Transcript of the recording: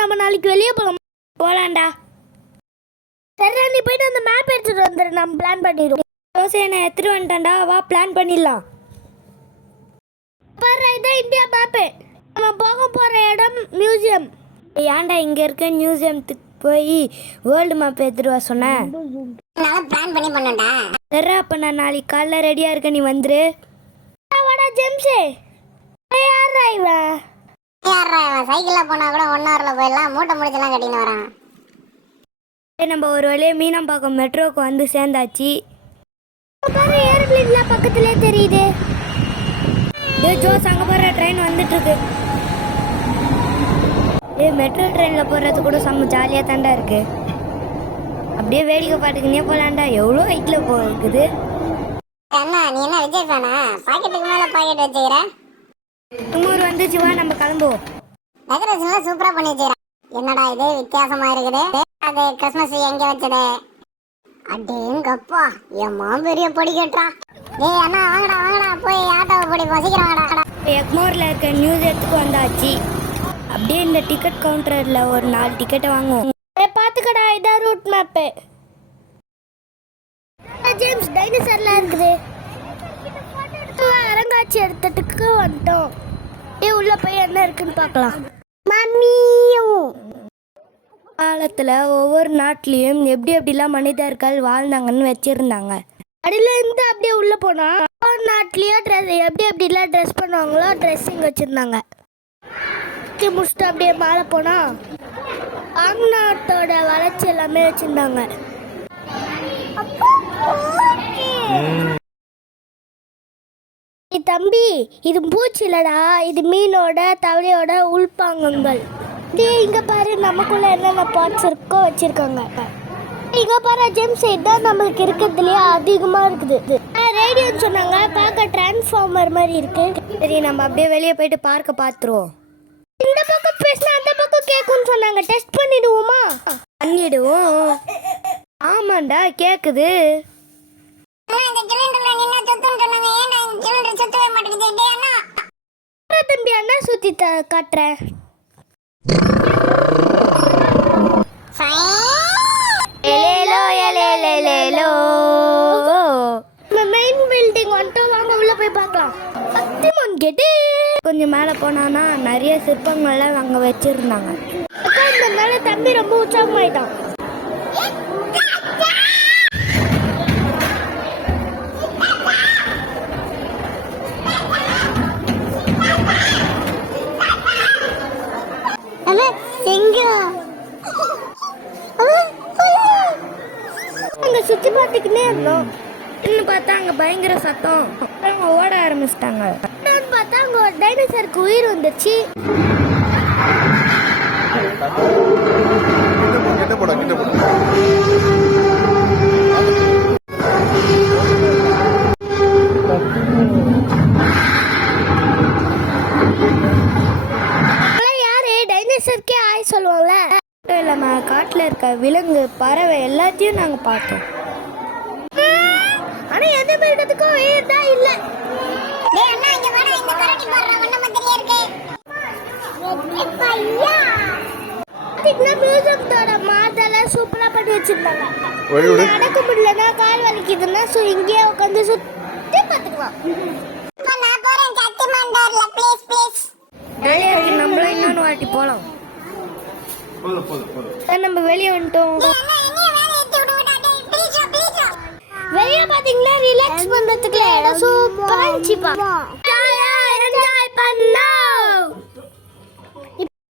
நம்ம நாளைக்கு வெளியே போகலாம். போலாம்டா. சரி நீ போயிட்டு அந்த மேப் எடுத்துட்டு வந்துடு, நம்ம பிளான் பண்ணிடுவோம். யோசனை என்ன எடுத்துட்டு வந்துட்டான்டா, வா பிளான் பண்ணிடலாம். பாரு இதான் இந்தியா மேப்பு. நம்ம போக போகிற இடம் மியூசியம். ஏன்டா இங்கே இருக்க மியூசியத்துக்கு போய் வேர்ல்டு மேப் எடுத்துட்டு வர சொன்னேன். பிளான் பண்ணி பண்ணடா. சரி அப்போ நான் நாளைக்கு காலைல ரெடியாக இருக்க, நீ வந்துரு. வாடா ஜெம்ஸே. யாரா இவன்? சைக்கிளில் போனால் கூட 1 ஹவரில் போயிடலாம். மூட்டை முடிச்செல்லாம் கட்டின்னு வரான். நம்ம ஒரு வழியாக மீனம்பாக்கம் மெட்ரோவுக்கு வந்து சேர்ந்தாச்சு. பாரு ஏரோப்ளேன்லாம் பக்கத்துலேயே தெரியுது. ஜோஸ் அங்கே போகிற ட்ரெயின் வந்துட்டுருக்கு. மெட்ரோ ட்ரெயினில் போகிறது கூட செம்ம ஜாலியாக தாண்டா இருக்கு. அப்படியே வேடிக்கை பாட்டுக்குன்னே போகலாண்டா. எவ்வளோ ஹைட்டில் போகுது. அண்ணா நீ என்ன விஜய் ஃபேனா? பாக்கெட்டுக்கு மேலே பாக்கெட் வச்சுக்கிற. இன்னொரு வந்துச்சு, வா நம்ம கிளம்புவோம். டெக்கரேஷன்லாம் சூப்பராக பண்ணி வச்சுக்கிறேன். என்னடா இது வித்தியாசமாக இருக்குது. அது கிறிஸ்மஸ் எங்கே வச்சது? அடேங்கப்பா எம்மா பெரிய பொடி கட்டுறான். ஏய் அண்ணா வாங்கடா வாங்கடா, போய் ஆட்டோவை பிடிப்போம், சீக்கிரம் வாங்கடா. எக்மோரில் இருக்க மியூசியத்துக்கு வந்தாச்சு. அப்படியே இந்த டிக்கெட் கவுண்டரில் ஒரு 4 டிக்கெட்டை வாங்குவோம். பார்த்துக்கடா, இதான் ரூட் மேப்பு. ஜேம்ஸ் டைனோசர்லாம் இருக்குது. அரங்காட்சி எடுத்துட்டுக்கு வந்துட்டோம். உள்ள போய் என்ன இருக்குன்னு பார்க்கலாம். மம்மியும் காலத்தில் ஒவ்வொரு நாட்டிலையும் எப்படி எப்படிலாம் மனிதர்கள் வாழ்ந்தாங்கன்னு வச்சுருந்தாங்க. அடியிலேருந்து அப்படியே உள்ளே போனால் ஒவ்வொரு நாட்டிலையும் எப்படி எப்படிலாம் ட்ரெஸ் பண்ணுவாங்களோ ட்ரெஸ்ஸிங் வச்சுருந்தாங்க. முடிச்சுட்டு அப்படியே மேலே போனால் நாட்டோட வளர்ச்சி எல்லாமே வச்சுருந்தாங்க. தம்பி இது பூச்சி இல்லடா, இது மீனோட தவளையோட உள்பாங்கங்கள். இங்க பாரு நமக்குள்ள என்னென்ன பார்ட்ஸ் இருக்கோ வச்சிருக்காங்க. இங்க பாரு ஜெம்ஸ் தான் நமக்கு இருக்கிறதுலயே அதிகமா இருக்குது. ரேடியோன்னு சொன்னாங்க, பார்க்க டிரான்ஸ்ஃபார்மர் மாதிரி இருக்கு. சரி நம்ம அப்படியே வெளியே போயிட்டு பார்க்க பார்த்துருவோம். இந்த பக்கம் பேசினா அந்த பக்கம் கேட்கும்னு சொன்னாங்க. டெஸ்ட் பண்ணிடுவோமா? பண்ணிடுவோம். ஆமாண்டா கேக்குது. தம்பி அண்ணா சுத்தி காட்டுறேன். மெயின் பில்டிங் வந்துட்டோம், வாங்க உள்ள போய் பார்க்கலாம். கேட்டு கொஞ்சம் மேலே போனானா நிறைய சிற்பங்கள்லாம் அங்கே வச்சிருந்தாங்க. இந்த மேலே தம்பி ரொம்ப உற்சாகமாயிட்டான். அங்க சுத்தி பார்த்துக்கிட்டே இருந்தோம். இன்னும் பார்த்தா அங்க பயங்கர சத்தம். அவங்க ஓட ஆரம்பிச்சிட்டாங்க. பார்த்தா அங்க ஒரு டைனோசருக்கு உயிர் வந்துச்சு. யாரு டைனோசருக்கே ஆய் சொல்லுவோம்ல. நம்ம காட்டுல இருக்க விலங்கு பறவை எல்லாத்தையும் நாங்க பார்த்தோம். ஆனா எந்த மிருகத்துக்கும் உயிர் தான் இல்ல. மியூசியத்தோட மாதெல்லாம் சூப்பரா பண்ணி வச்சிருந்தாங்க. நடக்க முடியலன்னா கால் வலிக்குதுன்னா இங்கேயே உட்காந்து சுத்தி பார்த்துக்கலாம். நம்மளும் இன்னொன்று வாட்டி போலாம். நம்ம வெளியே வந்துட்டோம். வெளியே பாத்தீங்கன்னா ரிலாக்ஸ் பண்றதுக்கு இடம் சூப்பரா இருந்துச்சுப்பா.